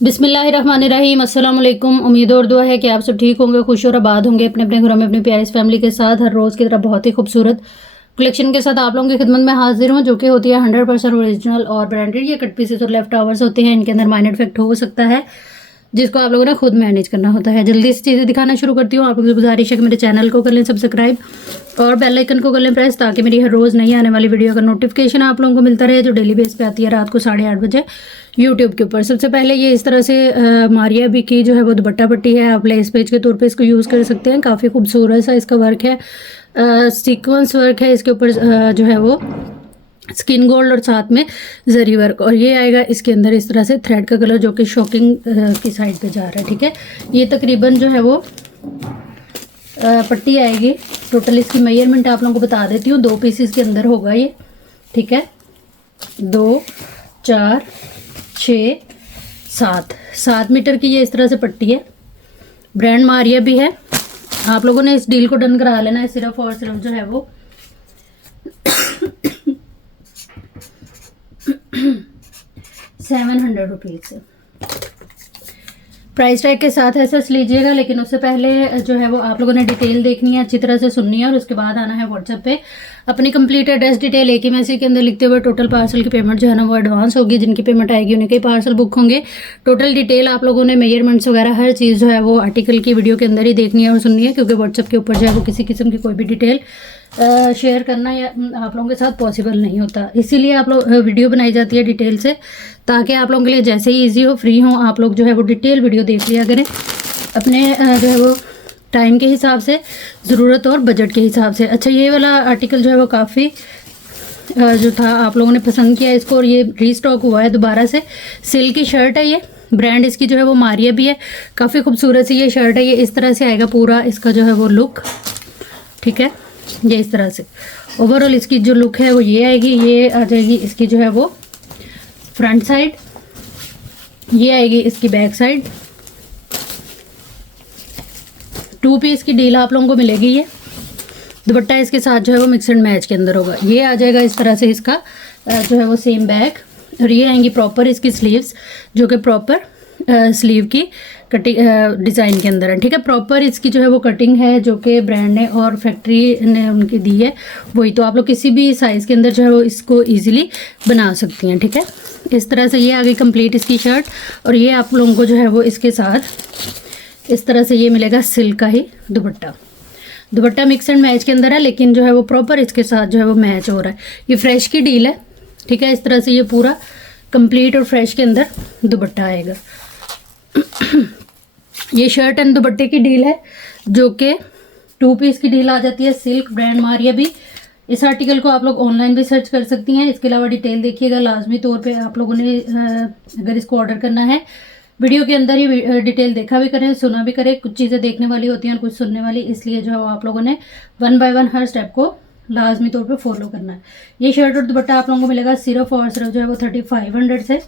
बिस्मिल्लाहिर्रहमानिर्रहीम, अस्सलाम वालेकुम। उम्मीद और दुआ है कि आप सब ठीक होंगे, खुश और आबाद होंगे अपने अपने घरों में अपनी प्यारी फैमिली के साथ। हर रोज़ की तरह बहुत ही खूबसूरत कलेक्शन के साथ आप लोगों की खिदमत में हाजिर हूँ, जो कि होती है 100% ओरिजिनल और ब्रांडेड। ये कट पीसेस और लेफ्ट ओवर्स होते हैं, इनके अंदर माइनर इफेक्ट हो सकता है, जिसको आप लोगों ने खुद मैनेज करना होता है। जल्दी से चीज़ें दिखाना शुरू करती हूँ। आप लोगों से गुजारिश है कि मेरे चैनल को कर लें सब्सक्राइब और बेल आइकन को कर लें प्रेस, ताकि मेरी हर रोज़ नई आने वाली वीडियो का नोटिफिकेशन आप लोगों को मिलता रहे, जो डेली बेस पे आती है रात को 8:30 बजे यूट्यूब के ऊपर। सबसे पहले ये इस तरह से मारिया भी की जो है वो दुपट्टा पट्टी है, आप लेस पेज के तौर पे इसको यूज़ कर सकते हैं। काफ़ी खूबसूरत सा इसका वर्क है, सीक्वेंस वर्क है इसके ऊपर, जो है वो स्किन गोल्ड और साथ में जरी वर्क। और ये आएगा इसके अंदर इस तरह से थ्रेड का कलर, जो कि शॉकिंग की साइड पे जा रहा है। ठीक है, ये तकरीबन जो है वो पट्टी आएगी। टोटल इसकी मेजरमेंट आप लोगों को बता देती हूँ, 2 पीसेस के अंदर होगा ये। ठीक है, 2, 4, 6, 7 मीटर की ये इस तरह से पट्टी है। ब्रांड मारिया भी है। आप लोगों ने इस डील को डन करा लेना है सिर्फ और सिर्फ जो है वो 700 रुपीज़ से। प्राइस टैग के साथ ऐसा लीजिएगा, लेकिन उससे पहले जो है वो आप लोगों ने डिटेल देखनी है, अच्छी तरह से सुननी है, और उसके बाद आना है व्हाट्सएप पे। अपनी कंप्लीट एड्रेस डिटेल एक ही मैसेज के अंदर लिखते हुए टोटल पार्सल की पेमेंट जो है ना वो एडवांस होगी। जिनकी पेमेंट आएगी उनके पार्सल बुक होंगे। टोटल डिटेल आप लोगों ने मेजरमेंट्स वगैरह हर चीज़ जो है वो आर्टिकल की वीडियो के अंदर ही देखनी है और सुननी है, क्योंकि व्हाट्सएप के ऊपर जो है वो किसी किस्म की कोई भी डिटेल शेयर करना या आप लोगों के साथ पॉसिबल नहीं होता। इसीलिए आप लोग वीडियो बनाई जाती है डिटेल से, ताकि आप लोगों के लिए जैसे ही ईजी हो, फ्री हो, आप लोग जो है वो डिटेल वीडियो देख लिया करें अपने जो है वो टाइम के हिसाब से, ज़रूरत और बजट के हिसाब से। अच्छा, ये वाला आर्टिकल जो है वो काफ़ी जो था आप लोगों ने पसंद किया इसको, और ये रीस्टॉक हुआ है दोबारा से। सिल्क की शर्ट है ये, ब्रांड इसकी जो है वो मारिया भी है। काफ़ी खूबसूरत सी ये शर्ट है। ये इस तरह से आएगा पूरा इसका जो है वो लुक। ठीक है, ये इस तरह से ओवरऑल इसकी जो लुक है वो ये आएगी। ये आ जाएगी इसकी जो है वो फ्रंट साइड, ये आएगी इसकी बैक साइड। 2 पीस की डील आप लोगों को मिलेगी। ये दुपट्टा इसके साथ जो है वो मिक्स एंड मैच के अंदर होगा। ये आ जाएगा इस तरह से इसका जो है वो सेम बैक, और ये आएंगी प्रॉपर इसकी स्लीव्स, जो कि प्रॉपर स्लीव की कटिंग डिज़ाइन के अंदर है। ठीक है, प्रॉपर इसकी जो है वो कटिंग है, जो कि ब्रांड ने और फैक्ट्री ने उनकी दी है वही। तो आप लोग किसी भी साइज़ के अंदर जो है वो इसको इजीली बना सकती हैं। ठीक है, इस तरह से ये आ गई कंप्लीट इसकी शर्ट। और ये आप लोगों को जो है वो इसके साथ इस तरह से ये मिलेगा सिल्क का ही dupatta. Dupatta mix and match के अंदर है, लेकिन जो है वो प्रॉपर इसके साथ जो है वो मैच हो रहा है। ये फ्रेश की डील है। ठीक है, इस तरह से ये पूरा कंप्लीट और फ्रेश के अंदर दुपट्टा आएगा। ये शर्ट एंड दुपट्टे की डील है, जो कि 2 पीस की डील आ जाती है। सिल्क ब्रांड मारिया भी। इस आर्टिकल को आप लोग ऑनलाइन भी सर्च कर सकती हैं। इसके अलावा डिटेल देखिएगा लाजमी तौर पे आप लोगों ने, अगर इसको ऑर्डर करना है, वीडियो के अंदर ही डिटेल देखा भी करें, सुना भी करें। कुछ चीज़ें देखने वाली होती हैं और कुछ सुनने वाली, इसलिए जो है वो आप लोगों ने 1 बाय 1 हर स्टेप को लाजमी तौर पे फॉलो करना है। ये शर्ट और दुपट्टा आप लोगों को मिलेगा सिर्फ और सिर्फ जो है वो 3500 से।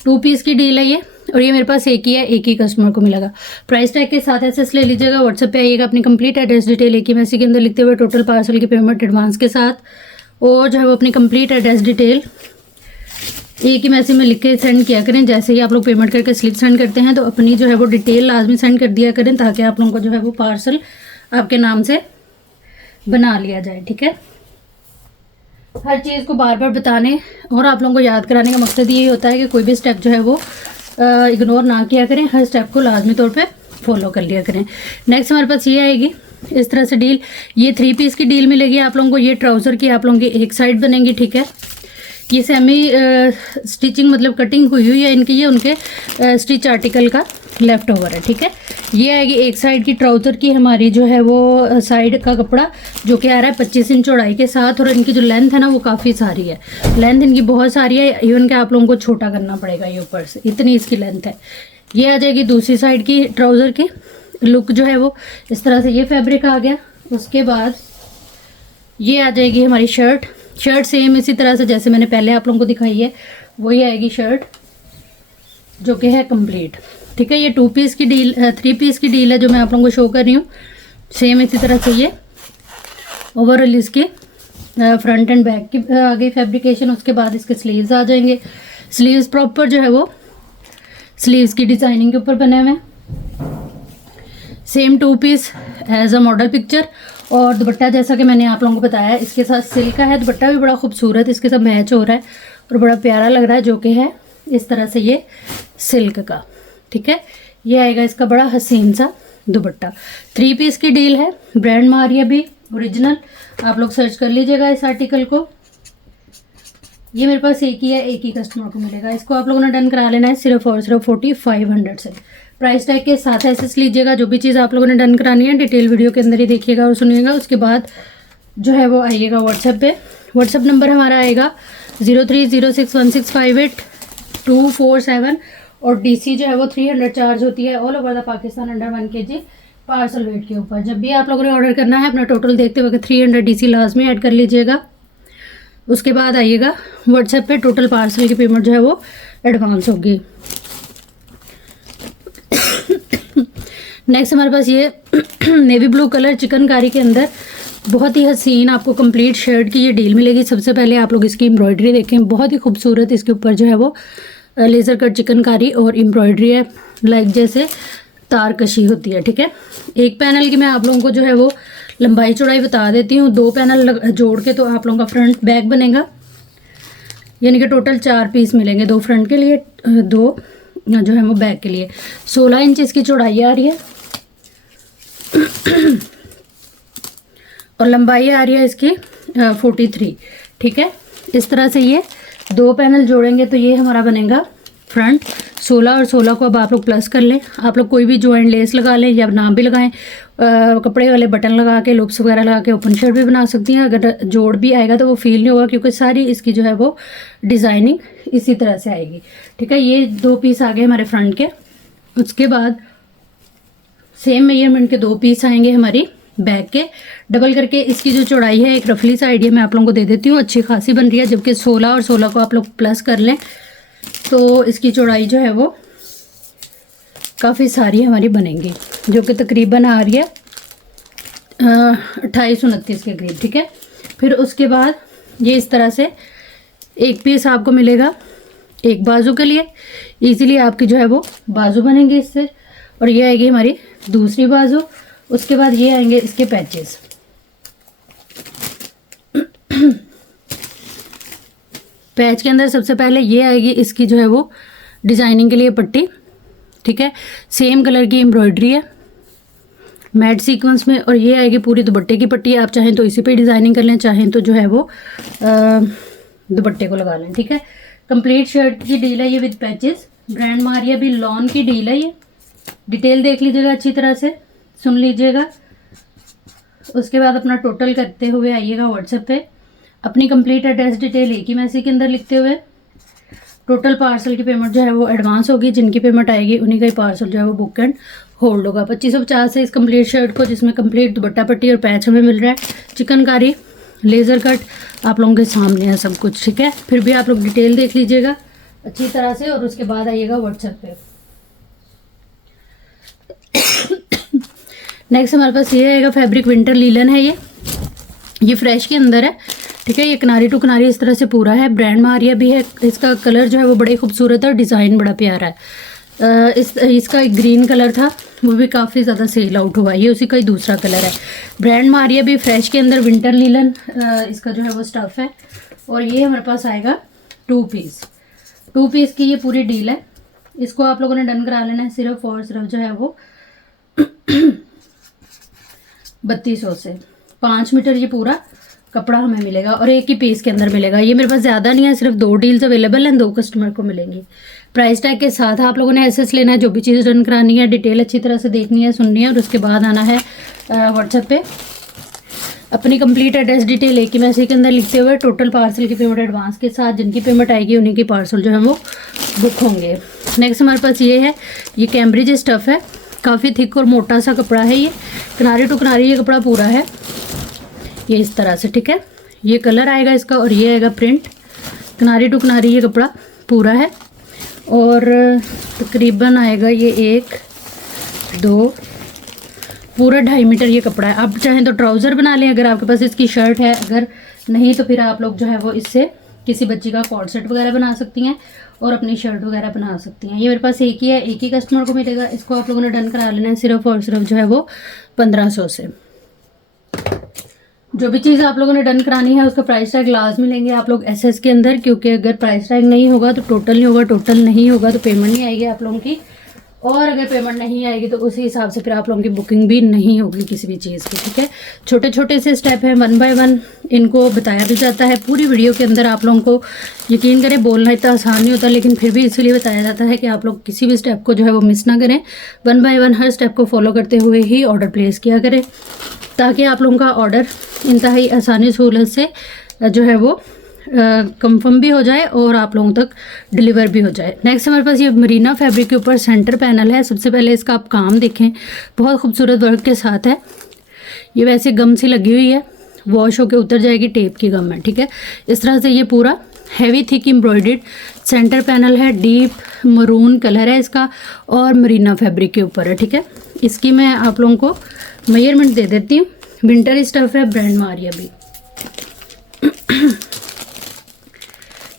2 पीस की डील है ये, और ये मेरे पास एक ही है, एक ही कस्टमर को मिलेगा। प्राइस टैग के साथ ऐसे ले लीजिएगा। व्हाट्सएप पे आइएगा, अपनी कंप्लीट एड्रेस डिटेल एक ही मैसेज के अंदर लिखते हुए टोटल पार्सल की पेमेंट एडवांस के साथ, और जो है वो अपनी कंप्लीट एड्रेस डिटेल एक ही मैसेज में लिख के सेंड किया करें। जैसे ही आप लोग पेमेंट करके स्लिप सेंड करते हैं, तो अपनी जो है वो डिटेल लाजमी सेंड कर दिया करें, ताकि आप लोगों को जो है वो पार्सल आपके नाम से बना लिया जाए। ठीक है, हर चीज़ को बार बार बताने और आप लोगों को याद कराने का मकसद यही होता है कि कोई भी स्टेप जो है वो इग्नोर ना किया करें, हर स्टेप को लाजमी तौर पे फॉलो कर लिया करें। नेक्स्ट हमारे पास ये आएगी इस तरह से डील। ये 3 पीस की डील मिलेगी आप लोगों को। ये ट्राउज़र की आप लोगों की एक साइड बनेंगी। ठीक है, ये सेमी स्टिचिंग मतलब कटिंग हुई है इनकी, ये उनके स्टिच आर्टिकल का लेफ्ट ओवर है। ठीक है, ये आएगी एक साइड की ट्राउज़र की हमारी जो है वो साइड का कपड़ा, जो कि आ रहा है 25 इंच चौड़ाई के साथ। और इनकी जो लेंथ है ना वो काफ़ी सारी है, लेंथ इनकी बहुत सारी है। इवन कि आप लोगों को छोटा करना पड़ेगा ये ऊपर से, इतनी इसकी लेंथ है। ये आ जाएगी दूसरी साइड की ट्राउज़र की लुक जो है वो इस तरह से, ये फैब्रिक आ गया। उसके बाद ये आ जाएगी हमारी शर्ट। शर्ट सेम इसी तरह से जैसे मैंने पहले आप लोगों को दिखाई है वही आएगी शर्ट, जो कि है कंप्लीट। ठीक है, ये 2 पीस की डील 3 पीस की डील है जो मैं आप लोगों को शो कर रही हूँ। सेम इसी तरह से ये ओवरऑल इसके फ्रंट एंड बैक की आ गई फैब्रिकेशन। उसके बाद इसके स्लीव्स आ जाएंगे। स्लीव्स प्रॉपर जो है वो स्लीव्स की डिजाइनिंग के ऊपर बने हुए हैं। Same 2 piece as a model picture. और दुपट्टा जैसा कि मैंने आप लोगों को बताया इसके साथ सिल्क का है। दुपट्टा भी बड़ा खूबसूरत इसके साथ मैच हो रहा है और बड़ा प्यारा लग रहा है, जो कि है इस तरह से ये सिल्क का। ठीक है, ये आएगा इसका बड़ा हसीन सा दुपट्टा। 3 पीस की डील है, ब्रांड मारिया भी ओरिजिनल। आप लोग सर्च कर लीजिएगा इस आर्टिकल को। ये मेरे पास एक ही है, एक ही कस्टमर को मिलेगा। इसको आप लोगों ने डन करा लेना है सिर्फ और सिर्फ 4500 से। प्राइस टैग के साथ एसेस लीजिएगा। जो भी चीज़ आप लोगों ने डन करानी है डिटेल वीडियो के अंदर ही देखिएगा और सुनिएगा। उसके बाद जो है वो आइएगा व्हाट्सएप पे। व्हाट्सएप नंबर हमारा आएगा 03061658 और DC जो है वो 300 चार्ज होती है all over the Pakistan under 1 kg parcel weight के ऊपर। जब भी आप लोगों ने ऑर्डर करना है अपना टोटल देखते हुए 300 DC लाजमी ऐड कर लीजिएगा। उसके बाद आइएगा व्हाट्सएप पे। टोटल पार्सल की पेमेंट जो है वो एडवांस होगी। नेक्स्ट हमारे पास ये नेवी ब्लू कलर चिकनकारी के अंदर बहुत ही हसीन आपको कंप्लीट शर्ट की ये डील मिलेगी। सबसे पहले आप लोग इसकी एम्ब्रॉयडरी देखें, बहुत ही खूबसूरत इसके ऊपर जो है वो लेज़र कट चिकनकारी और एम्ब्रॉयडरी है, लाइक जैसे तार कशी होती है। ठीक है, एक पैनल की मैं आप लोगों को जो है वो लंबाई चौड़ाई बता देती हूँ। 2 पैनल जोड़ के तो आप लोगों का फ्रंट बैक बनेगा, यानी कि टोटल 4 पीस मिलेंगे। 2 फ्रंट के लिए, 2 जो है वो बैक के लिए। 16 इंच इसकी चौड़ाई आ रही है और लंबाई आ रही है इसकी 43। ठीक है, इस तरह से ये 2 पैनल जोड़ेंगे तो ये हमारा बनेगा फ्रंट। 16 और 16 को अब आप लोग प्लस कर लें। आप लोग कोई भी जॉइंट लेस लगा लें या नाम भी लगाएं। कपड़े वाले बटन लगा के, लुप्स वगैरह लगा के ओपन शर्ट भी बना सकती हैं। अगर जोड़ भी आएगा तो वो फील नहीं होगा, क्योंकि सारी इसकी जो है वो डिज़ाइनिंग इसी तरह से आएगी। ठीक है, ये 2 पीस आ गए हमारे फ्रंट के। उसके बाद सेम मेजरमेंट के 2 पीस आएंगे हमारी बैक के। डबल करके इसकी जो चौड़ाई है एक रफली सा आइडिया मैं आप लोगों को दे देती हूँ। अच्छी खासी बन रही है, जबकि 16 और 16 को आप लोग प्लस कर लें तो इसकी चौड़ाई जो है वो काफ़ी सारी हमारी बनेंगी, जो कि तकरीबन आ रही है 28-29 के करीब। ठीक है, फिर उसके बाद ये इस तरह से एक पीस आपको मिलेगा एक बाजू के लिए। इजीली आपकी जो है वो बाजू बनेंगी इससे। और ये आएगी हमारी दूसरी बाजू। उसके बाद ये आएंगे इसके पैचेस। पैच के अंदर सबसे पहले ये आएगी इसकी जो है वो डिज़ाइनिंग के लिए पट्टी। ठीक है, सेम कलर की एम्ब्रॉयडरी है मैट सीक्वेंस में। और ये आएगी पूरी दुपट्टे की पट्टी। आप चाहें तो इसी पे डिज़ाइनिंग कर लें, चाहें तो जो है वो दुपट्टे को लगा लें। ठीक है, कंप्लीट शर्ट की डील है ये विद पैचेस। ब्रांड मारिया भी लॉन की डील है ये। डिटेल देख लीजिएगा, अच्छी तरह से सुन लीजिएगा। उसके बाद अपना टोटल करते हुए आइएगा व्हाट्सएप पे। अपनी कंप्लीट एड्रेस डिटेल एक ही मैसेज के अंदर लिखते हुए टोटल पार्सल की पेमेंट जो है वो एडवांस होगी। जिनकी पेमेंट आएगी उन्हीं का ही पार्सल जो है वो बुक एंड होल्ड होगा। 2550 से इस कंप्लीट शर्ट को, जिसमें कंप्लीट दुपट्टा पट्टी और पैच हमें मिल रहा है। चिकनकारी लेज़र कट आप लोगों के सामने है सब कुछ। ठीक है, फिर भी आप लोग डिटेल देख लीजिएगा अच्छी तरह से और उसके बाद आइएगा व्हाट्सएप पे। नेक्स्ट हमारे पास ये आएगा फैब्रिक विंटर लीलन है। ये फ्रेश के अंदर है। ठीक है, ये किनारी टू किनारी इस तरह से पूरा है। ब्रांड मारिया भी है। इसका कलर जो है वो बड़े खूबसूरत है और डिज़ाइन बड़ा प्यारा है। इसका एक ग्रीन कलर था, वो भी काफ़ी ज़्यादा सेल आउट हुआ। ये उसी का ही दूसरा कलर है। ब्रांड मारिया भी फ्रेश के अंदर विंटर लीलन इसका जो है वो स्टफ़ है। और ये हमारे पास आएगा 2 पीस। 2 पीस की ये पूरी डील है। इसको आप लोगों ने डन करा लेना है सिर्फ और सिर्फ जो है वो 3200 से। 5 मीटर ये पूरा कपड़ा हमें मिलेगा और एक ही पीस के अंदर मिलेगा। ये मेरे पास ज़्यादा नहीं है, सिर्फ 2 डील्स अवेलेबल हैं, 2 कस्टमर को मिलेंगी। प्राइस टैग के साथ आप लोगों ने एसेस लेना है। जो भी चीज़ रन करानी है डिटेल अच्छी तरह से देखनी है, सुननी है और उसके बाद आना है व्हाट्सएप पे। अपनी कंप्लीट एड्रेस डिटेल एक ही मैसेज के अंदर लिखते हुए टोटल पार्सल की पेमेंट एडवांस के साथ। जिनकी पेमेंट आएगी उन्हीं की पार्सल जो है वो बुक होंगे। नेक्स्ट हमारे पास ये है, ये कैम्ब्रिज स्टफ़ है। काफ़ी थिक और मोटा सा कपड़ा है ये। किनारे टू किनारे ये कपड़ा पूरा है ये इस तरह से। ठीक है, ये कलर आएगा इसका और ये आएगा प्रिंट। किनारे टू किनारे ये कपड़ा पूरा है और तकरीबन आएगा ये 1 2 पूरा 2.5 मीटर ये कपड़ा है। आप चाहें तो ट्राउज़र बना लें अगर आपके पास इसकी शर्ट है। अगर नहीं तो फिर आप लोग जो है वो इससे किसी बच्ची का कॉर्ड सेट वगैरह बना सकती हैं और अपनी शर्ट वगैरह बना सकती हैं। ये मेरे पास एक ही है, एक ही कस्टमर को मिलेगा। इसको आप लोगों ने डन करा लेना है सिर्फ और सिर्फ जो है वो 1500 से। जो भी चीज़ आप लोगों ने डन करानी है उसका प्राइस टैग लाजमी लेंगे आप लोग एसएस के अंदर, क्योंकि अगर प्राइस टैग नहीं होगा तो टोटल नहीं होगा, टोटल नहीं होगा तो पेमेंट नहीं आएगी आप लोगों की, और अगर पेमेंट नहीं आएगी तो उसी हिसाब से फिर आप लोगों की बुकिंग भी नहीं होगी किसी भी चीज़ की। ठीक है, छोटे छोटे से स्टेप हैं, 1 बाय 1 इनको बताया भी जाता है पूरी वीडियो के अंदर। आप लोगों को यकीन करें बोलना इतना आसान नहीं होता, लेकिन फिर भी इसलिए बताया जाता है कि आप लोग किसी भी स्टेप को जो है वो मिस ना करें। 1 बाय 1 हर स्टेप को फॉलो करते हुए ही ऑर्डर प्लेस किया करें, ताकि आप लोगों का ऑर्डर इंतहाई आसानी सहूलत से जो है वो कंफर्म भी हो जाए और आप लोगों तक डिलीवर भी हो जाए। नेक्स्ट हमारे पास ये मरीना फैब्रिक के ऊपर सेंटर पैनल है। सबसे पहले इसका आप काम देखें, बहुत खूबसूरत वर्क के साथ है। ये वैसे गम सी लगी हुई है, वॉश होके उतर जाएगी, टेप की गम है। ठीक है, इस तरह से ये पूरा heavy thick embroidered centre panel है। डीप मरून कलर है इसका और मरीना फैब्रिक के ऊपर है। ठीक है, इसकी मैं आप लोगों को मेजरमेंट दे देती हूँ। विंटर स्टफ है, ब्रांड मारिया भी।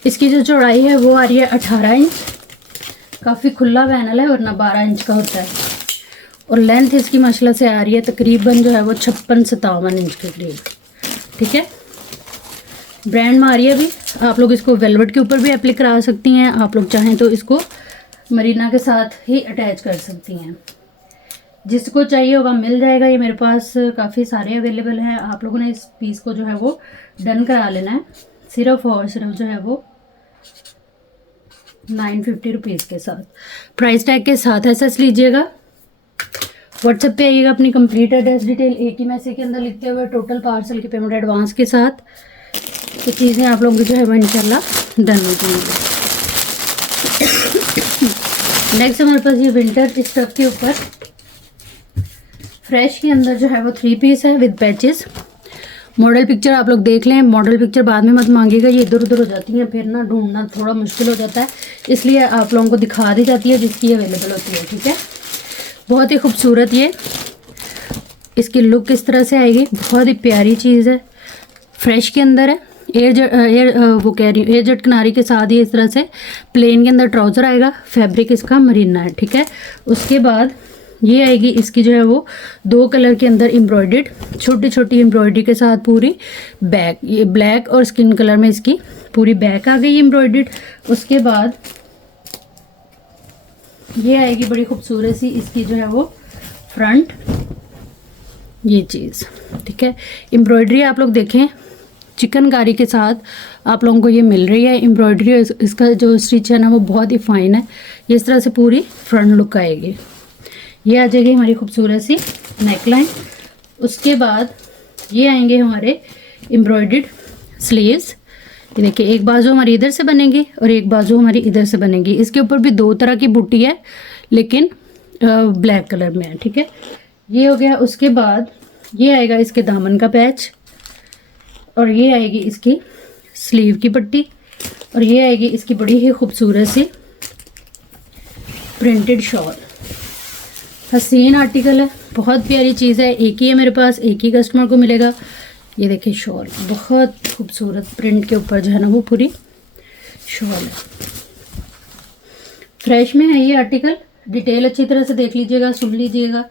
इसकी जो चौड़ाई है वो आ रही है 18 इंच, काफ़ी खुला पैनल है वरना 12 इंच का होता है। और लेंथ इसकी माशाल्लाह से आ रही है तकरीबन जो है वो 56-57 इंच के करीब। ठीक है, ब्रांड मारिया भी। आप लोग इसको वेलवेट के ऊपर भी एप्लिक करा सकती हैं, आप लोग चाहें तो इसको मरीना के साथ ही अटैच कर सकती हैं। जिसको चाहिए होगा मिल जाएगा। ये मेरे पास काफ़ी सारे अवेलेबल हैं। आप लोगों ने इस पीस को जो है वो डन करा लेना है सिर्फ और सिर्फ जो है वो 950 रुपीज़ के साथ, प्राइस टैग के साथ एसएस लीजिएगा। व्हाट्सएप पे आइएगा, अपनी कंप्लीट एड्रेस डिटेल एक ही मैसेज के अंदर लिखते हुए टोटल पार्सल की पेमेंट एडवांस के साथ, तो चीज़ें आप लोगों की जो है वो इंशाल्लाह डन हो जाएंगी। नेक्स्ट हमारे पास ये विंटर स्टफ के ऊपर फ्रेश के अंदर जो है वो 3 पीस है विद पैचेस। मॉडल पिक्चर आप लोग देख लें, मॉडल पिक्चर बाद में मत मांगिएगा, ये इधर उधर हो जाती हैं, फिर ना ढूंढना थोड़ा मुश्किल हो जाता है, इसलिए आप लोगों को दिखा दी जाती है जिसकी अवेलेबल होती है। ठीक है, बहुत ही खूबसूरत ये इसकी लुक इस तरह से आएगी, बहुत ही प्यारी चीज़ है। फ्रेश के अंदर है, एयर जट किनारी के साथ ही इस तरह से प्लेन के अंदर ट्राउज़र आएगा। फैब्रिक इसका मरीना है। ठीक है, उसके बाद ये आएगी इसकी जो है वो 2 कलर के अंदर एम्ब्रॉयडर्ड छोटी छोटी एम्ब्रॉयडरी के साथ पूरी बैक, ये ब्लैक और स्किन कलर में इसकी पूरी बैक आ गई एम्ब्रॉयडर्ड। उसके बाद ये आएगी बड़ी खूबसूरत सी इसकी जो है वो फ्रंट, ये चीज़। ठीक है, एम्ब्रॉयडरी आप लोग देखें चिकनकारी के साथ आप लोगों को ये मिल रही है एम्ब्रॉयडरी। इसका जो स्टिच है ना वो बहुत ही फाइन है। ये इस तरह से पूरी फ्रंट लुक आएगी। ये आ जाएगी हमारी खूबसूरत सी नेकलाइन। उसके बाद ये आएंगे हमारे एम्ब्रॉयडर्ड स्लीव्स। ये देखिए, एक बाजू हमारी इधर से बनेगी और एक बाजू हमारी इधर से बनेगी। इसके ऊपर भी 2 तरह की बूटी है लेकिन ब्लैक कलर में है। ठीक है, ये हो गया। उसके बाद ये आएगा इसके दामन का पैच और ये आएगी इसकी स्लीव की पट्टी और ये आएगी इसकी बड़ी ही खूबसूरत सी प्रिंटेड शॉल। हसीन आर्टिकल है, बहुत प्यारी चीज़ है। एक ही है मेरे पास, एक ही कस्टमर को मिलेगा। ये देखिए शॉल, बहुत खूबसूरत प्रिंट के ऊपर जो है ना वो पूरी शॉल है। फ्रेश में है ये आर्टिकल, डिटेल अच्छी तरह से देख लीजिएगा, सुन लीजिएगा।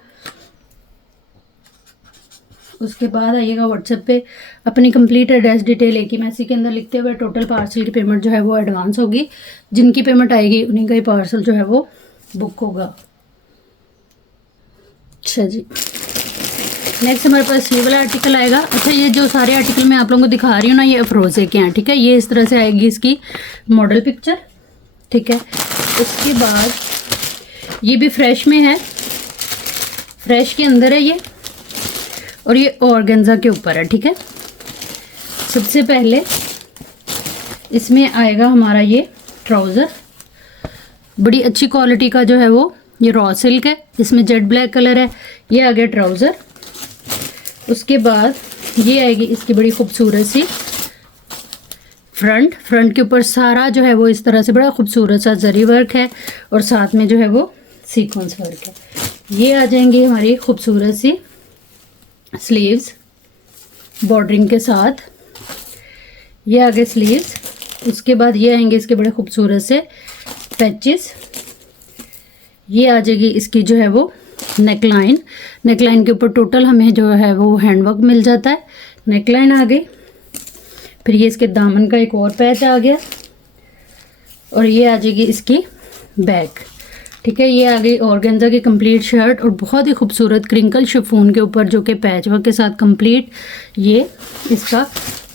उसके बाद आइएगा व्हाट्सएप पे, अपनी कंप्लीट एड्रेस डिटेल एक ही मैसेज के अंदर लिखते हुए टोटल पार्सल की पेमेंट जो है वो एडवांस होगी। जिनकी पेमेंट आएगी उन्हीं का ही पार्सल जो है वो बुक होगा। अच्छा जी, नेक्स्ट हमारे पास ये वाला आर्टिकल आएगा। अच्छा, ये जो सारे आर्टिकल मैं आप लोगों को दिखा रही हूँ ना ये अफरोज़े के हैं। ठीक है, ये इस तरह से आएगी इसकी मॉडल पिक्चर। ठीक है, उसके बाद ये भी फ्रेश में है, फ्रेश के अंदर है ये और ये ऑर्गेन्जा के ऊपर है। ठीक है, सबसे पहले इसमें आएगा हमारा ये ट्राउज़र, बड़ी अच्छी क्वालिटी का जो है वो ये रॉ सिल्क है, इसमें जेट ब्लैक कलर है। ये आ गया ट्राउज़र। उसके बाद ये आएगी इसकी बड़ी खूबसूरत सी फ्रंट के ऊपर सारा जो है वो इस तरह से बड़ा खूबसूरत सा जरी वर्क है और साथ में जो है वो सीक्वेंस वर्क है। ये आ जाएंगी हमारी खूबसूरत सी स्लीव्स बॉर्डरिंग के साथ। ये आगे स्लीव्स उसके बाद ये आएंगे इसके बड़े खूबसूरत से पैचेस। ये आ जाएगी इसकी जो है वो नेकलाइन। नेकलाइन के ऊपर टोटल हमें जो है वो हैंडवर्क मिल जाता है। नेकलाइन आ गई, फिर ये इसके दामन का एक और पैच आ गया, और ये आ जाएगी इसकी बैक। ठीक है, ये आ गई ऑर्गेन्जा की कंप्लीट शर्ट और बहुत ही खूबसूरत क्रिंकल शिफॉन के ऊपर जो कि पैच वर्क के साथ कंप्लीट ये इसका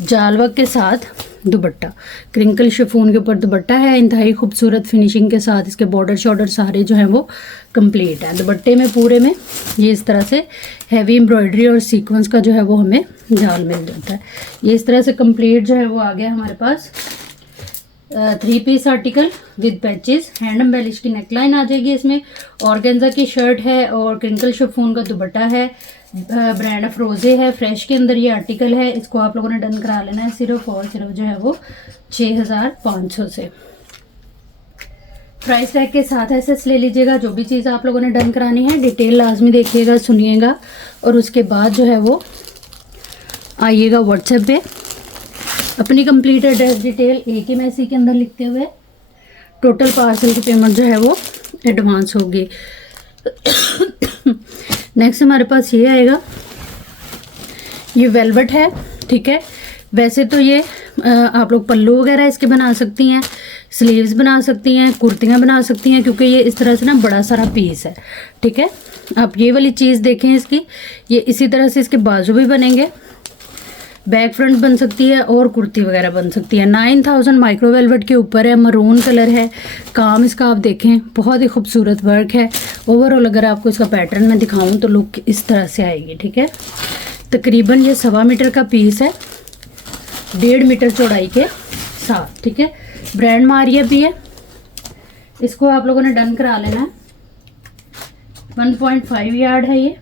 जाल वर्क के साथ दुपट्टा, क्रिंकल शिफॉन के ऊपर दुपट्टा है, इंतहाई खूबसूरत फिनिशिंग के साथ। इसके बॉर्डर शॉर्डर सारे जो हैं वो कंप्लीट है। दुपट्टे में पूरे में ये इस तरह से हैवी एम्ब्रॉयडरी और सीक्वेंस का जो है वो हमें जाल मिल जाता है। ये इस तरह से कंप्लीट जो है वो आ गया हमारे पास 3 piece article with patches. Hand embellish की नेकलाइन आ जाएगी इसमें, ऑर्गेन्जा की शर्ट है और क्रिंकल शिफॉन का दुपट्टा है। ब्रांड अफरोजे है, फ्रेश के अंदर ये आर्टिकल है। इसको आप लोगों ने डन करा लेना है सिर्फ और सिर्फ जो है वो 6500 से। प्राइस टैग के साथ एसएस ले लीजिएगा। जो भी चीज़ आप लोगों ने डन करानी है डिटेल लाजमी देखिएगा, सुनिएगा, और उसके बाद जो है वो आइएगा व्हाट्सएप पे अपनी कंप्लीट एड्रेस डिटेल एक ही मैसेज के अंदर लिखते हुए टोटल पार्सल की पेमेंट जो है वो एडवांस होगी। नेक्स्ट हमारे पास ये आएगा, ये वेलवेट है। ठीक है, वैसे तो ये आप लोग पल्लू वगैरह इसके बना सकती हैं, स्लीव्स बना सकती हैं, कुर्तियाँ बना सकती हैं, क्योंकि ये इस तरह से ना बड़ा सारा पीस है। ठीक है, आप ये वाली चीज़ देखें इसकी, ये इसी तरह से इसके बाजू भी बनेंगे, बैक फ्रंट बन सकती है और कुर्ती वगैरह बन सकती है। 9000 माइक्रो वेलवेट के ऊपर है, मरून कलर है, काम इसका आप देखें बहुत ही खूबसूरत वर्क है। ओवरऑल अगर आपको इसका पैटर्न मैं दिखाऊं तो लुक इस तरह से आएगी। ठीक है, तकरीबन ये 1.25 मीटर का पीस है, 1.5 मीटर चौड़ाई के साथ। ठीक है, ब्रांड मारिया भी है, इसको आप लोगों ने डन करा लेना है। 1.5 यार्ड है ये,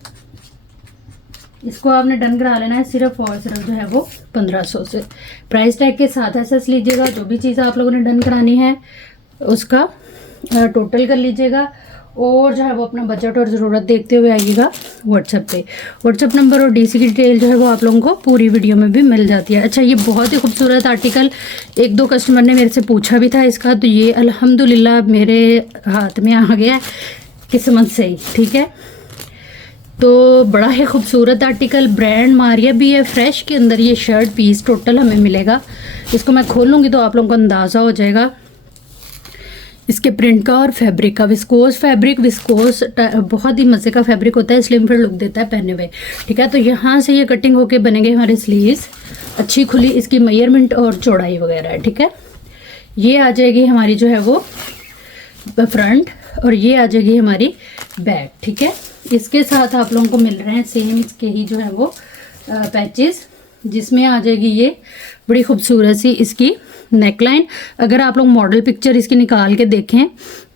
इसको आपने डन करा लेना है सिर्फ और सिर्फ जो है वो 1500 से। प्राइस टैग के साथ एसएस लीजिएगा। जो भी चीज़ आप लोगों ने डन करानी है उसका टोटल कर लीजिएगा, और जो है वो अपना बजट और ज़रूरत देखते हुए आइएगा व्हाट्सएप पे। व्हाट्सएप नंबर और डीसी की डिटेल जो है वो आप लोगों को पूरी वीडियो में भी मिल जाती है। अच्छा, ये बहुत ही खूबसूरत आर्टिकल 1-2 कस्टमर ने मेरे से पूछा भी था इसका, तो ये अल्हम्दुलिल्लाह मेरे हाथ में आ गया किस्मत से ही। ठीक है, तो बड़ा ही खूबसूरत आर्टिकल, ब्रांड मारिया भी है, फ्रेश के अंदर ये शर्ट पीस टोटल हमें मिलेगा। इसको मैं खोलूँगी तो आप लोगों को अंदाज़ा हो जाएगा इसके प्रिंट का और फैब्रिक का। विस्कोस फैब्रिक, विस्कोस बहुत ही मज़े का फैब्रिक होता है, स्लिम फिट लुक देता है पहने हुए। ठीक है, तो यहाँ से ये कटिंग होके बनेंगे हमारे स्लीव्स, अच्छी खुली इसकी मेजरमेंट और चौड़ाई वगैरह है। ठीक है, ये आ जाएगी हमारी जो है वो फ्रंट, और ये आ जाएगी हमारी बैक। ठीक है, इसके साथ आप लोगों को मिल रहे हैं सेम इसके ही जो है वो पैचेस, जिसमें आ जाएगी ये बड़ी खूबसूरत सी इसकी नेकलाइन। अगर आप लोग मॉडल पिक्चर इसकी निकाल के देखें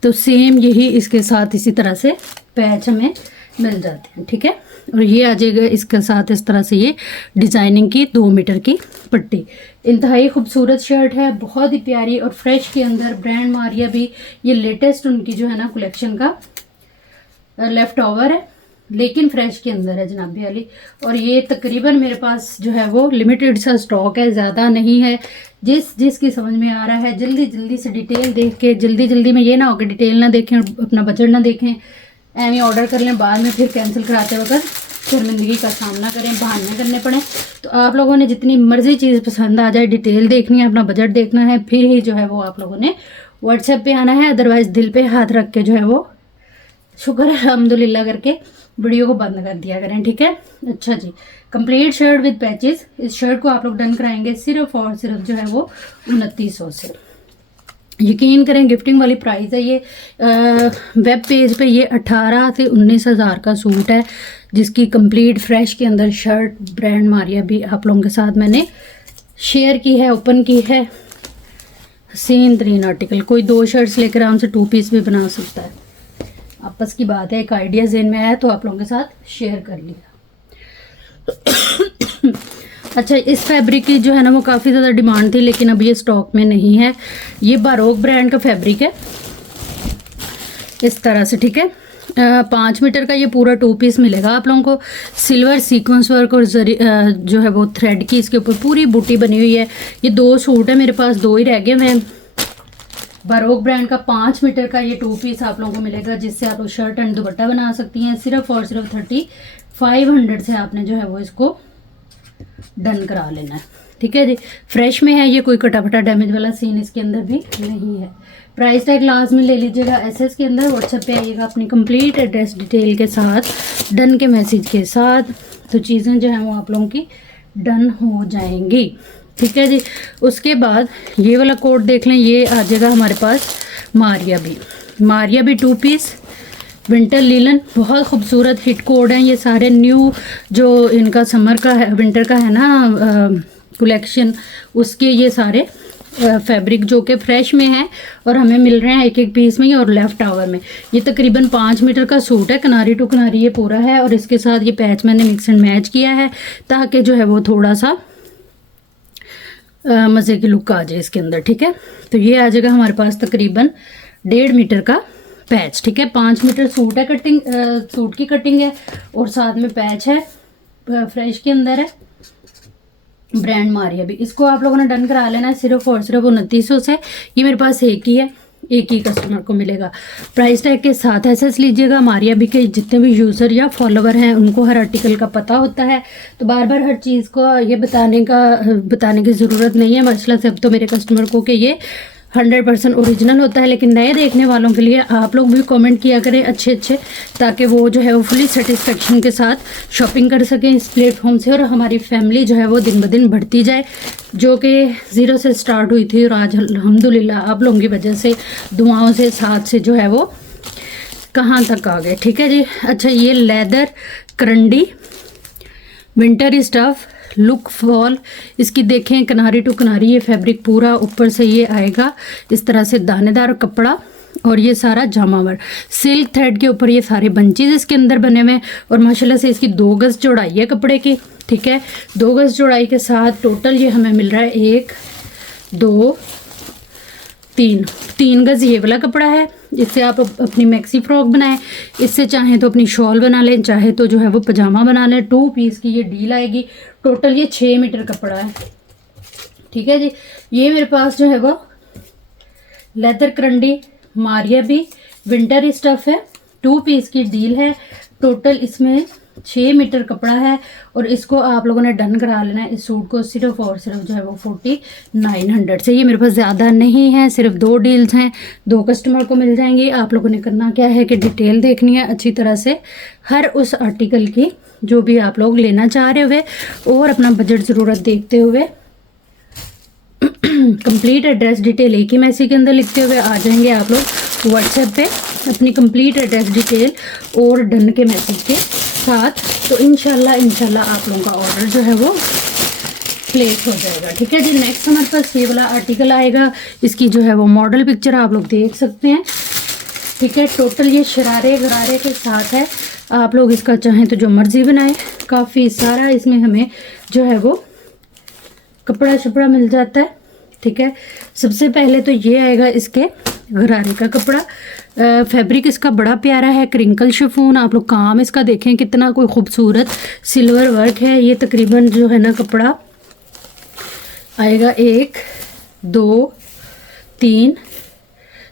तो सेम यही इसके साथ इसी तरह से पैच हमें मिल जाते हैं। ठीक है, और ये आ जाएगा इसके साथ इस तरह से ये डिज़ाइनिंग की 2 मीटर की पट्टी। इंतहाई खूबसूरत शर्ट है, बहुत ही प्यारी और फ्रेश के अंदर। ब्रांड मारिया भी ये लेटेस्ट उनकी जो है ना कलेक्शन का लेफ्ट ओवर है, लेकिन फ्रेश के अंदर है जनाबी वाली। और ये तकरीबन मेरे पास जो है वो लिमिटेड सा स्टॉक है, ज़्यादा नहीं है। जिसकी समझ में आ रहा है जल्दी से डिटेल देख के, जल्दी में ये ना हो कि डिटेल ना देखें और अपना बजट ना देखें, एवं ऑर्डर कर लें, बाद में फिर कैंसिल कराते वक्त शर्मिंदगी का सामना करें, बहाने करने पड़े। तो आप लोगों ने जितनी मर्जी चीज़ पसंद आ जाए, डिटेल देखनी है, अपना बजट देखना है, फिर ही जो है वो आप लोगों ने व्हाट्सएप पे आना है। अदरवाइज़ दिल पे हाथ रख के जो है वो शुक्र है अल्हम्दुलिल्लाह करके वीडियो को बंद कर दिया करें। ठीक है, अच्छा जी, कंप्लीट शर्ट विद पैचेस। इस शर्ट को आप लोग डन कराएंगे सिर्फ और सिर्फ जो है वो 2900 से। यकीन करें गिफ्टिंग वाली प्राइस है ये। वेब पेज पे ये 18 से 19 हज़ार का सूट है, जिसकी कंप्लीट फ्रेश के अंदर शर्ट ब्रांड मारिया भी आप लोगों के साथ मैंने शेयर की है, ओपन की है। हसीन तरीन आर्टिकल, कोई 2 शर्ट्स लेकर आराम से 2 पीस भी बना सकता है। आपस की बात है, एक आइडिया ज़हन में आया तो आप लोगों के साथ शेयर कर लिया। अच्छा, इस फैब्रिक की जो है ना वो काफ़ी ज़्यादा डिमांड थी, लेकिन अब ये स्टॉक में नहीं है। ये बारोक ब्रांड का फैब्रिक है इस तरह से। ठीक है, 5 मीटर का ये पूरा 2 पीस मिलेगा आप लोगों को। सिल्वर सीक्वेंस वर्क और जो है वो थ्रेड की इसके ऊपर पूरी बूटी बनी हुई है। ये 2 सूट है मेरे पास, 2 ही रह गए हैं। बरोक ब्रांड का 5 मीटर का ये 2 पीस आप लोगों को मिलेगा, जिससे आप लोग शर्ट एंड दुपट्टा बना सकती हैं। सिर्फ और सिर्फ 3500 से आपने जो है वो इसको डन करा लेना है, ठीक है जी। फ्रेश में है ये, कोई कटा फटा डैमेज वाला सीन इसके अंदर भी नहीं है। प्राइस टैग लास्ट में ले लीजिएगा एसएस के अंदर। व्हाट्सएप पे आइएगा अपनी कंप्लीट एड्रेस डिटेल के साथ, डन के मैसेज के साथ, तो चीज़ें जो हैं वो आप लोगों की डन हो जाएंगी, ठीक है जी। उसके बाद ये वाला कोट देख लें, ये आ जाएगा हमारे पास मारिया भी 2 पीस विंटर लीलन। बहुत खूबसूरत हिट कोड हैं ये सारे, न्यू जो इनका समर का है, विंटर का है ना कलेक्शन, उसके ये सारे फैब्रिक जो कि फ्रेश में है और हमें मिल रहे हैं 1-1 पीस में ही और लेफ्ट आवर में। ये तकरीबन 5 मीटर का सूट है, किनारी टू किनारी ये पूरा है, और इसके साथ ये पैच मैंने मिक्स एंड मैच किया है ताकि जो है वो थोड़ा सा मज़े की लुक आ जाए इसके अंदर, ठीक है। तो ये आ जाएगा हमारे पास तकरीबन 1.5 मीटर का पैच, ठीक है। 5 मीटर सूट है, कटिंग सूट की कटिंग है और साथ में पैच है, फ्रेश के अंदर है, ब्रांड मारिया भी। इसको आप लोगों ने डन करा लेना है सिर्फ और सिर्फ 2900 से। ये मेरे पास एक ही है, एक ही कस्टमर को मिलेगा। प्राइस टैग के साथ एसएस लीजिएगा। मारिया भी के जितने भी यूज़र या फॉलोवर हैं उनको हर आर्टिकल का पता होता है, तो बार बार हर चीज़ को ये बताने की ज़रूरत नहीं है। मसला से अब तो मेरे कस्टमर को कि ये 100% ओरिजिनल होता है, लेकिन नए देखने वालों के लिए आप लोग भी कमेंट किया करें अच्छे, ताकि वो जो है वो फुली सेटिस्फेक्शन के साथ शॉपिंग कर सकें इस प्लेटफॉर्म से, और हमारी फैमिली जो है वो दिन ब दिन बढ़ती जाए, जो कि 0 से स्टार्ट हुई थी और आज अल्हम्दुलिल्लाह आप लोगों की वजह से, दुआओं से, साथ से जो है वो कहाँ तक आ गए, ठीक है जी। अच्छा, ये लेदर करंडी विंटर स्टफ लुक फॉल, इसकी देखें किनारी टू किनारी ये फैब्रिक पूरा ऊपर से ये आएगा इस तरह से दानेदार कपड़ा, और ये सारा जामा वर्क सिल्क थ्रेड के ऊपर ये सारे बंचेज इसके अंदर बने हुए हैं, और माशाल्लाह से इसकी 2 गज चौड़ाई है कपड़े की, ठीक है। 2 गज चौड़ाई के साथ टोटल ये हमें मिल रहा है 1 2 3 गज ये वाला कपड़ा है। इससे आप अपनी मैक्सी फ्रॉक बनाएं, इससे चाहें तो अपनी शॉल बना लें, चाहे तो जो है वो पजामा बना लें। 2 पीस की ये डील आएगी। टोटल ये 6 मीटर कपड़ा है, ठीक है जी। ये मेरे पास जो है वो लेदर करंडी मारिया भी विंटर स्टफ है, 2 पीस की डील है। टोटल इसमें 6 मीटर कपड़ा है, और इसको आप लोगों ने डन करा लेना है इस सूट को सिर्फ और सिर्फ जो है वो 4900 से। ये मेरे पास ज़्यादा नहीं है, सिर्फ 2 डील्स हैं, 2 कस्टमर को मिल जाएंगी। आप लोगों ने करना क्या है कि डिटेल देखनी है अच्छी तरह से हर उस आर्टिकल की जो भी आप लोग लेना चाह रहे हुए, और अपना बजट ज़रूरत देखते हुए कंप्लीट एड्रेस डिटेल एक ही मैसेज के अंदर लिखते हुए आ जाएंगे आप लोग व्हाट्सएप पे अपनी कंप्लीट एड्रेस डिटेल और डन के मैसेज के साथ। तो इंशाल्लाह आप लोगों का ऑर्डर जो है वो प्लेस हो जाएगा, ठीक है जी। नेक्स्ट हमारे पास ये वाला आर्टिकल आएगा, इसकी जो है वो मॉडल पिक्चर आप लोग देख सकते हैं, ठीक है। टोटल ये शरारे गरारे के साथ है, आप लोग इसका चाहें तो जो मर्जी बनाएं। काफ़ी सारा इसमें हमें जो है वो कपड़ा शपड़ा मिल जाता है, ठीक है। सबसे पहले तो ये आएगा इसके गरारे का कपड़ा, फैब्रिक इसका बड़ा प्यारा है, क्रिंकल शिफॉन। आप लोग काम इसका देखें कितना कोई खूबसूरत सिल्वर वर्क है। ये तकरीबन जो है ना कपड़ा आएगा 1 2 3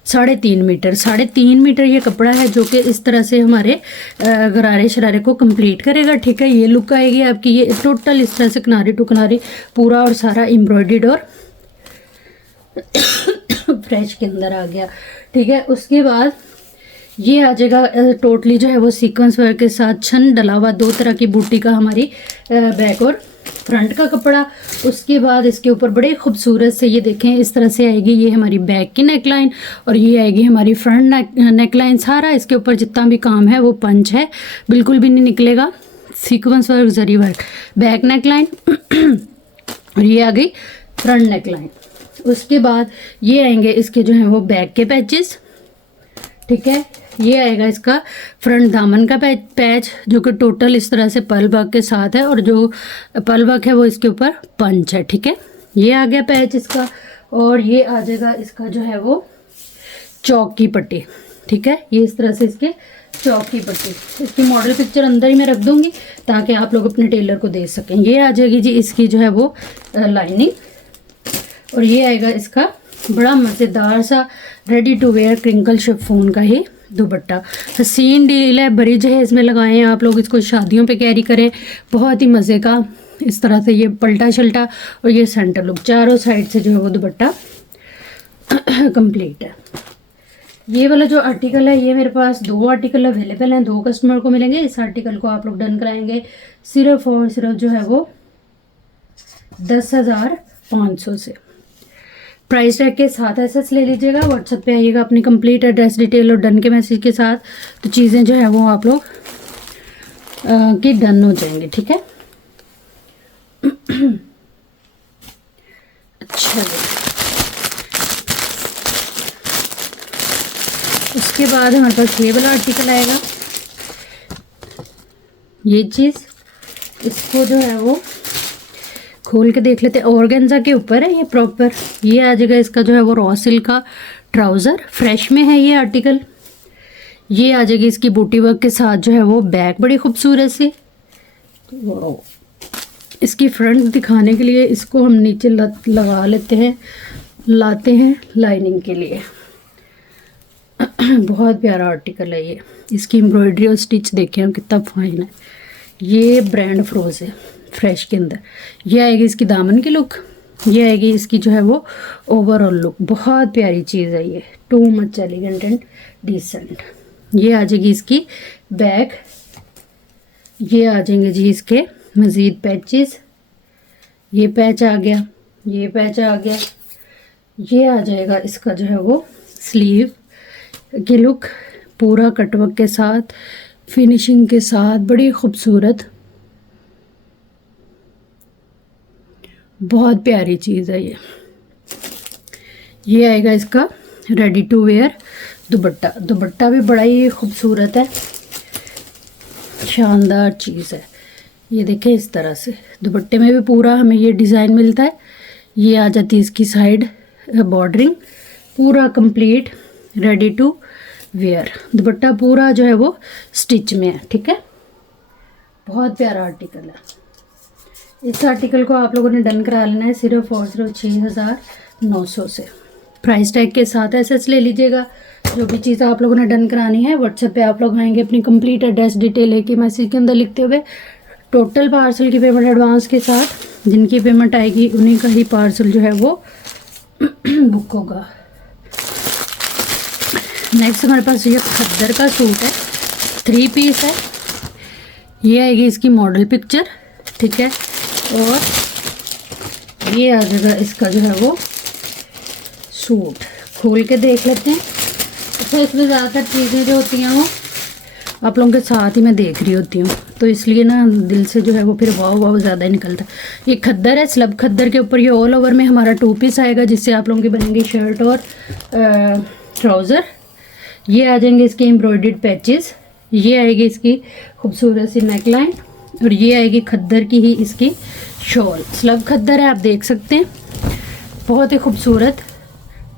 3.5 मीटर, 3.5 मीटर ये कपड़ा है, जो कि इस तरह से हमारे गरारे शरारे को कंप्लीट करेगा, ठीक है। ये लुक आएगी आपकी, ये टोटल इस तरह से किनारी टू किनारी पूरा और सारा एम्ब्रॉयडर्ड और फ्रेश के अंदर आ गया, ठीक है। उसके बाद ये आ जाएगा टोटली जो है वो सीक्वेंस वर्क के साथ छन डला हुआ 2 तरह की बूटी का हमारी बैक और फ्रंट का कपड़ा। उसके बाद इसके ऊपर बड़े खूबसूरत से ये देखें इस तरह से आएगी ये हमारी बैक की नेकलाइन, और ये आएगी हमारी फ्रंट नेकलाइन। सारा इसके ऊपर जितना भी काम है वो पंच है, बिल्कुल भी नहीं निकलेगा। सीक्वेंस वर्क, जरी वर्क, बैक नेकलाइन और ये आ गई फ्रंट नेकलाइन। उसके बाद ये आएंगे इसके जो है वो बैक के पैचेस, ठीक है। ये आएगा इसका फ्रंट दामन का पैच जो कि टोटल इस तरह से पर्ल वर्क के साथ है, और जो पर्ल वर्क है वो इसके ऊपर पंच है, ठीक है। ये आ गया पैच इसका, और ये आ जाएगा इसका जो है वो चौक की पट्टी, ठीक है। ये इस तरह से इसके चौक की पट्टी, इसकी मॉडल पिक्चर अंदर ही मैं रख दूंगी ताकि आप लोग अपने टेलर को दे सकें। ये आ जाएगी जी इसकी जो है वो लाइनिंग, और ये आएगा इसका बड़ा मज़ेदार सा ready to wear crinkle chiffon का ही दुपट्टा। हसीन डील है, बड़ी जहेज़ में लगाएं आप लोग, इसको शादियों पे कैरी करें, बहुत ही मज़े का। इस तरह से ये पलटा शल्टा और ये सेंटर लुक, चारों साइड से जो है वो दुपट्टा कंप्लीट है। ये वाला जो आर्टिकल है, ये मेरे पास 2 आर्टिकल अवेलेबल हैं, 2 कस्टमर को मिलेंगे। इस आर्टिकल को आप लोग डन कराएंगे सिर्फ और सिर्फ जो है वो 10,500 से। प्राइस टैग के साथ एसएस ले लीजिएगा, व्हाट्सएप पे आइएगा अपनी कंप्लीट एड्रेस डिटेल और डन के मैसेज के साथ, तो चीज़ें जो है वो आप लोग की डन हो जाएंगी, ठीक है। अच्छा जी, उसके बाद हमारे पास ये वाला आर्टिकल आएगा। ये चीज़ इसको जो है वो खोल के देख लेते हैं। ऑर्गेन्जा के ऊपर है ये प्रॉपर। ये आ जाएगा इसका जो है वो रॉ सिल्क का ट्राउज़र, फ्रेश में है ये आर्टिकल। ये आ जाएगी इसकी बूटी वर्क के साथ जो है वो बैग, बड़ी खूबसूरत सी। इसकी फ्रंट दिखाने के लिए इसको हम नीचे लगा लेते हैं, लाते हैं लाइनिंग के लिए। बहुत प्यारा आर्टिकल है ये। इसकी एम्ब्रॉयडरी और स्टिच देखें हम कितना फाइन है। ये ब्रांड फ्रोज है फ्रेश के अंदर। ये आएगी इसकी दामन की लुक, ये आएगी इसकी जो है वो ओवरऑल लुक। बहुत प्यारी चीज़ है ये, too much elegant and decent. ये आ जाएगी इसकी बैग। ये आ जाएंगे जी इसके मज़ीद पैचेस। ये पैच आ गया, ये पैच आ गया। ये आ जाएगा इसका जो है वो स्लीव की लुक, पूरा कटवर्क के साथ, फिनिशिंग के साथ, बड़ी खूबसूरत, बहुत प्यारी चीज़ है ये। ये आएगा इसका ready to wear dupatta. Dupatta भी बड़ा ही खूबसूरत है, शानदार चीज़ है। ये देखें इस तरह से दुपट्टे में भी पूरा हमें ये डिज़ाइन मिलता है। ये आ जाती है इसकी साइड बॉर्डरिंग, पूरा complete ready to wear dupatta, पूरा जो है वो स्टिच में है, ठीक है। बहुत प्यारा आर्टिकल है। इस आर्टिकल को आप लोगों ने डन करा लेना है सिर्फ और सिर्फ 6,900 से। प्राइस टैग के साथ एसएस ले लीजिएगा। जो भी चीज़ आप लोगों ने डन करानी है व्हाट्सएप पे आप लोग आएंगे अपनी कंप्लीट एड्रेस डिटेल लेके मैसेज के अंदर लिखते हुए, टोटल पार्सल की पेमेंट एडवांस के साथ। जिनकी पेमेंट आएगी उन्हीं का ही पार्सल जो है वो बुक होगा। नेक्स्ट हमारे पास ये खद्दर का सूट है, 3 पीस है। ये आएगी इसकी मॉडल पिक्चर, ठीक है। और ये आ जाएगा इसका जो है वो सूट। खोल के देख लेते हैं। अच्छा, इसमें ज़्यादातर चीज़ें जो होती हैं वो आप लोगों के साथ ही मैं देख रही होती हूँ, तो इसलिए ना दिल से जो है वो फिर वाव ज़्यादा ही निकलता है। ये खद्दर है, स्लब खद्दर के ऊपर ये ऑल ओवर में हमारा 2 पीस आएगा, जिससे आप लोगों की बनेंगी शर्ट और ट्राउज़र। ये आ जाएंगे इसके एम्ब्रॉयडर्ड पैचेस। ये आएगी इसकी खूबसूरत सी नेकलाइन, और ये आएगी खद्दर की ही इसकी शॉल। स्लब खद्दर है, आप देख सकते हैं, बहुत ही खूबसूरत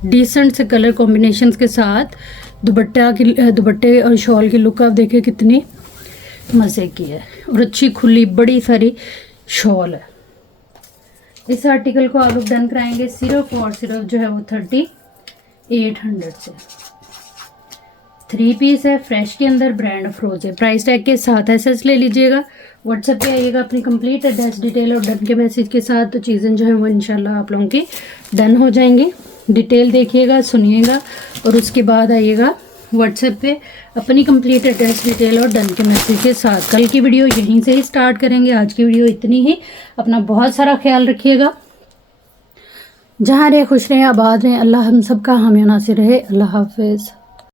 डिसेंट से कलर कॉम्बिनेशंस के साथ दुपट्टे और शॉल की लुक आप देखें कितनी मज़े की है, और अच्छी खुली बड़ी सारी शॉल है। इस आर्टिकल को आप लोग डन कराएंगे सिर्फ और सिर्फ जो है वो 3800 से। 3 पीस है, फ्रेश के अंदर, ब्रांड फ्रोज है। प्राइस टैग के साथ एसएस ले लीजिएगा। व्हाट्सएप पे आइएगा अपनी कंप्लीट एड्रेस डिटेल और डन के मैसेज के साथ, तो चीज़ें जो है वो इंशाल्लाह आप लोगों की डन हो जाएंगी। डिटेल देखिएगा, सुनिएगा, और उसके बाद आइएगा व्हाट्सएप पे अपनी कंप्लीट एड्रेस डिटेल और डन के मैसेज के साथ। कल की वीडियो यहीं से ही स्टार्ट करेंगे। आज की वीडियो इतनी ही। अपना बहुत सारा ख्याल रखिएगा। जहाँ रहे खुश रहें, आबाद रहें। अल्लाह हम सब का हामी नासिर रहे। अल्लाह हाफिज़।